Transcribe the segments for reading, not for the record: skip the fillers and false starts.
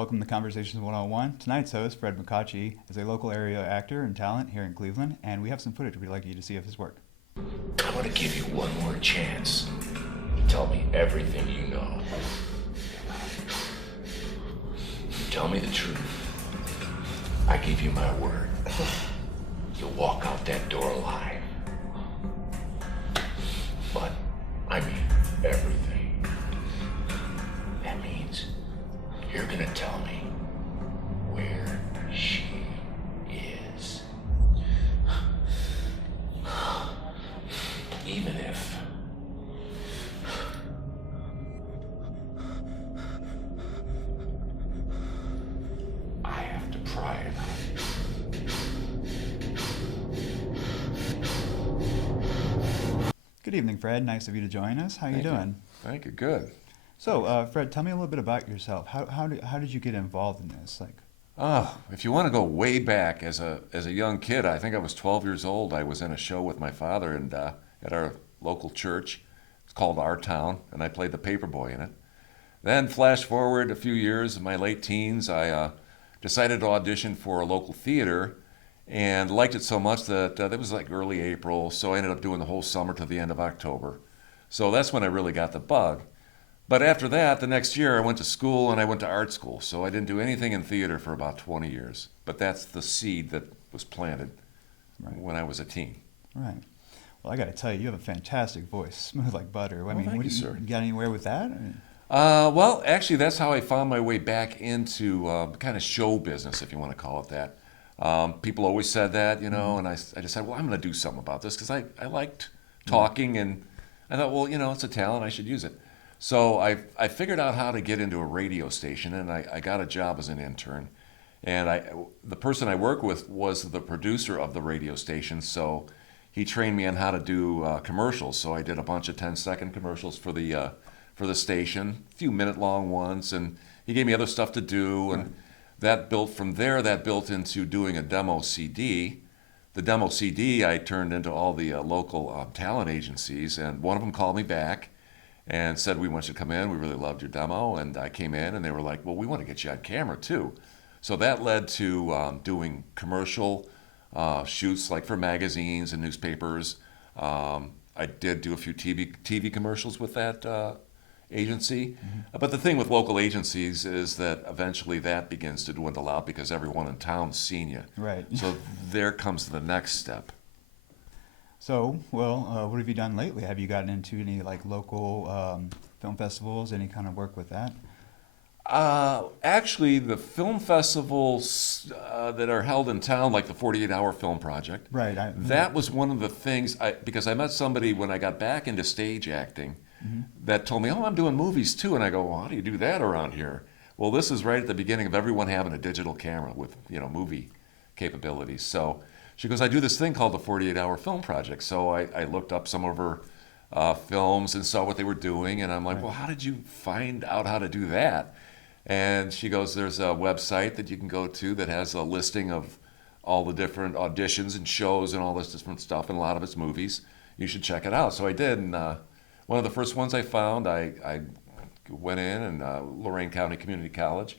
Welcome to Conversations 101. Tonight's host, Fred Munkachy, is a local area actor and talent here in Cleveland, and we have some footage we'd like you to see of his work. I'm gonna give you one more chance. Tell me everything you know. Tell me the truth. I give you my word. You'll walk out that door alive. But I mean everything. That means you're gonna tell me where she is. Even if I have to pry it out. Good evening, Fred. Nice of you to join us. How you doing? Thank you. Good. So, Fred, tell me a little bit about yourself. How did you get involved in this? If you want to go way back, as a young kid, I think I was 12 years old. I was in a show with my father and at our local church. It's called Our Town, and I played the paperboy in it. Then, flash forward a few years, in my late teens, I decided to audition for a local theater and liked it so much that it was like early April, so I ended up doing the whole summer to the end of October. So that's when I really got the bug. But after that, the next year, I went to school and I went to art school. So I didn't do anything in theater for about 20 years. But that's the seed that was planted when I was a teen. Right. Well, I got to tell you, you have a fantastic voice, smooth like butter. Thank you, sir. You got anywhere with that? Well, actually, that's how I found my way back into kind of show business, if you want to call it that. People always said that, and I decided, well, I'm going to do something about this because I liked talking, and I thought, well, it's a talent, I should use it. So I figured out how to get into a radio station, and I got a job as an intern. And the person I worked with was the producer of the radio station, so he trained me on how to do commercials. So I did a bunch of 10-second commercials for the station, a few minute-long ones, and he gave me other stuff to do, and that built from there. That built into doing a demo CD. The demo CD I turned into all the local talent agencies, and one of them called me back and said, we want you to come in. We really loved your demo. And I came in, and they were like, well, we want to get you on camera, too. So that led to doing commercial shoots, like for magazines and newspapers. I did do a few TV commercials with that agency. But the thing with local agencies is that eventually that begins to dwindle out because everyone in town's seen you. Right. So there comes the next step. So, what have you done lately? Have you gotten into any local film festivals? Any kind of work with that? Actually, the film festivals that are held in town, like the 48-Hour Film Project, Right. that was one of the things, because I met somebody when I got back into stage acting that told me, oh, I'm doing movies too. And I go, well, how do you do that around here? Well, this is right at the beginning of everyone having a digital camera with, movie capabilities. So she goes, I do this thing called the 48-Hour Film Project. So I looked up some of her films and saw what they were doing. And I'm like, well, how did you find out how to do that? And she goes, there's a website that you can go to that has a listing of all the different auditions and shows and all this different stuff, and a lot of it's movies. You should check it out. So I did, and one of the first ones I found, I went in and Lorain County Community College,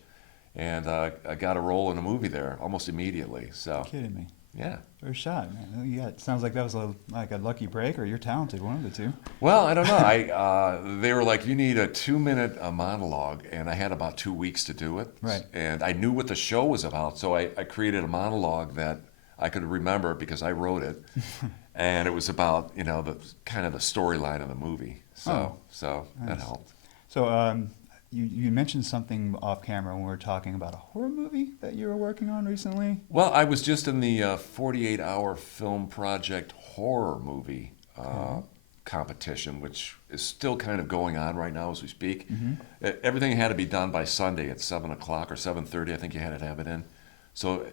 and I got a role in a movie there almost immediately. So You're kidding me. yeah. First shot, man. Yeah, it sounds like that was a lucky break, or you're talented, one of the two. Well, I don't know. They were like, you need a 2-minute monologue, and I had about 2 weeks to do it. Right. And I knew what the show was about, so I created a monologue that I could remember because I wrote it, and it was about the kind of the storyline of the movie. So Nice. that helped. So, you mentioned something off camera when we were talking about a horror movie that you were working on recently. Well, I was just in the 48-Hour Film Project horror movie competition, which is still kind of going on right now as we speak. Everything had to be done by Sunday at 7 o'clock or 7:30. I think you had to have it in. So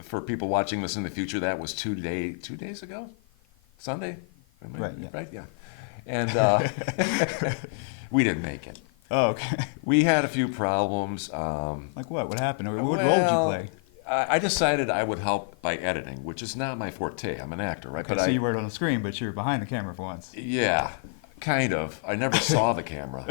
for people watching this in the future, that was 2 days ago? Sunday? Right, yeah. Right, yeah. And we didn't make it. Oh, okay. We had a few problems. Like what? What happened? Or what role did you play? I decided I would help by editing, which is not my forte. I'm an actor, right? Okay, so you were on the screen, but you were behind the camera for once. Yeah, kind of. I never saw the camera,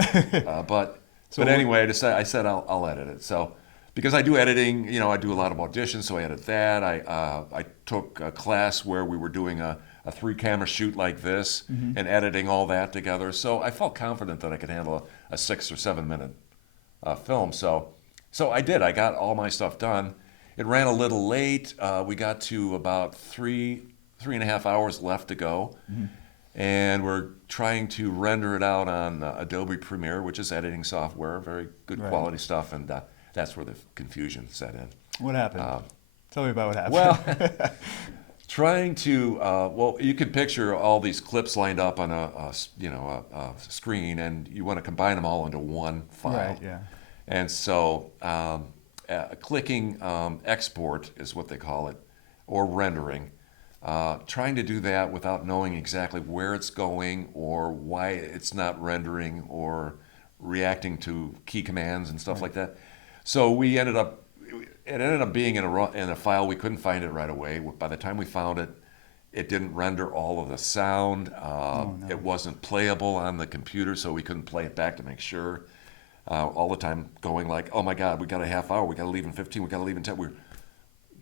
but So anyway, I said I'll edit it. So because I do editing, I do a lot of auditions, so I edit that. I took a class where we were doing a 3-camera shoot like this and editing all that together. So I felt confident that I could handle a 6 or 7 minute film. So I did. I got all my stuff done. It ran a little late. We got to about 3.5 hours left to go. And we're trying to render it out on Adobe Premiere, which is editing software, very good quality stuff, and that's where the confusion set in. What happened? Tell me about what happened. Well, trying to you can picture all these clips lined up on a screen, and you want to combine them all into one file. Right, yeah. And so clicking export is what they call it, or rendering. Trying to do that without knowing exactly where it's going or why it's not rendering or reacting to key commands and stuff like that. So it ended up being in a file. We couldn't find it right away. By the time we found it, it didn't render all of the sound. It wasn't playable on the computer, so we couldn't play it back to make sure. All the time going like, oh my God, we got a half hour. We got to leave in 15. We got to leave in 10.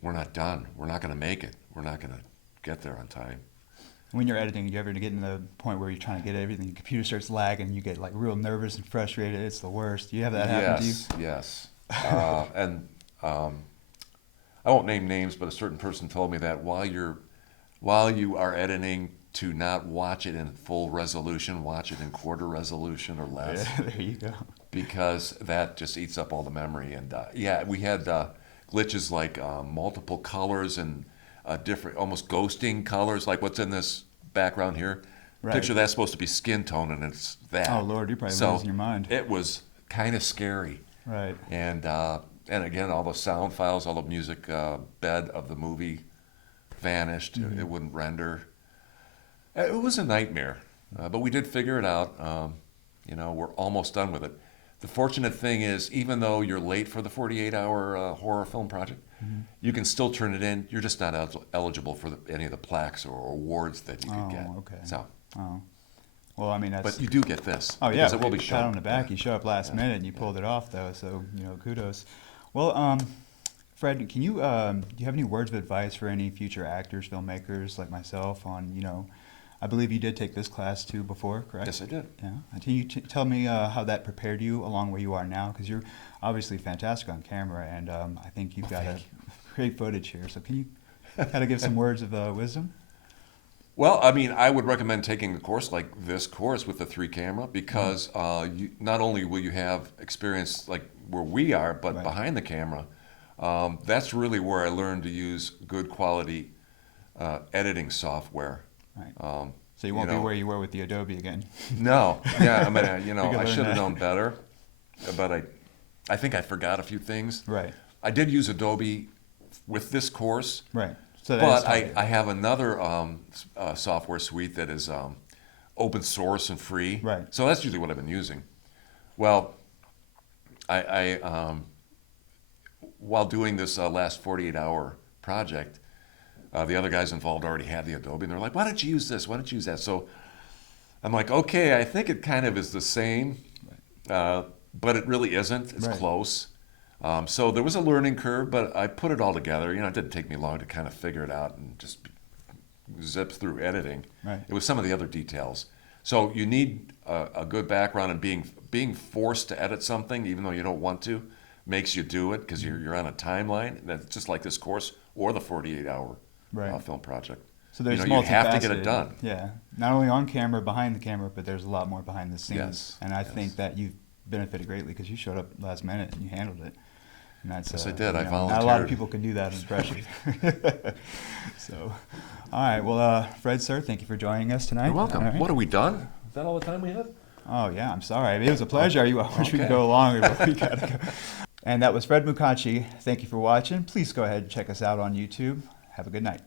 We're not done. We're not going to make it. We're not going to get there on time. When you're editing, you ever get to the point where you're trying to get everything, the computer starts lagging, you get like real nervous and frustrated. It's the worst. Do you have that happen to you? Yes. And I won't name names, but a certain person told me that while you are editing, to not watch it in full resolution, watch it in quarter resolution or less. Yeah, there you go. Because that just eats up all the memory. And we had glitches like multiple colors and different, almost ghosting colors, like what's in this background here. Right. Picture that's supposed to be skin tone, and it's that. Oh Lord, you're probably losing your mind. It was kind of scary. Right. And again, all the sound files, all the music bed of the movie vanished. It wouldn't render. It was a nightmare, but we did figure it out. We're almost done with it. The fortunate thing is, even though you're late for the 48-hour horror film project, you can still turn it in. You're just not eligible for any of the plaques or awards that you could get. Okay. So, well, I mean, that's. but you do get this. Oh yeah, because it will be pat shown. on the back. You show up last minute and you pulled it off, though. So kudos. Well, Fred, can you do you have any words of advice for any future actors, filmmakers like myself on I believe you did take this class too before, correct? Yes, I did. Yeah. Can you tell me how that prepared you along where you are now? Because you're obviously fantastic on camera, and I think you've got great footage here. So can you kind of give some words of wisdom? Well, I mean, I would recommend taking a course like this course with the 3-camera because not only will you have experience like where we are, but behind the camera. That's really where I learned to use good quality editing software. Right. So you won't be where you were with the Adobe again. No. Yeah, I mean, I learn should have that. known better, but I think I forgot a few things. Right. I did use Adobe with this course. Right. So But I have another software suite that is open source and free. Right. So that's usually what I've been using. Well, I while doing this last 48-hour project, the other guys involved already had the Adobe, and they're like, why don't you use this? Why don't you use that? So I'm like, okay, I think it kind of is the same, but it really isn't. It's close. So there was a learning curve, but I put it all together. It didn't take me long to kind of figure it out and just zip through editing. Right. It was some of the other details. So you need a good background, and being forced to edit something, even though you don't want to, makes you do it because you're on a timeline. That's just like this course or the 48-hour film project. So there's you have to get it multifaceted. done. Yeah, not only on camera, behind the camera, but there's a lot more behind the scenes. Yes. And I think that you've benefited greatly because you showed up last minute and you handled it. And that's, Yes, I did. I Not a lot of volunteered. people can do that in pressure. So, all right. Well, Fred, sir, thank you for joining us tonight. You're welcome. All right. What are we done? Is that all the time we have? Oh, yeah, I'm sorry. I mean, it was a pleasure. I wish we could go longer, but we got to go. And that was Fred Munkachy. Thank you for watching. Please go ahead and check us out on YouTube. Have a good night.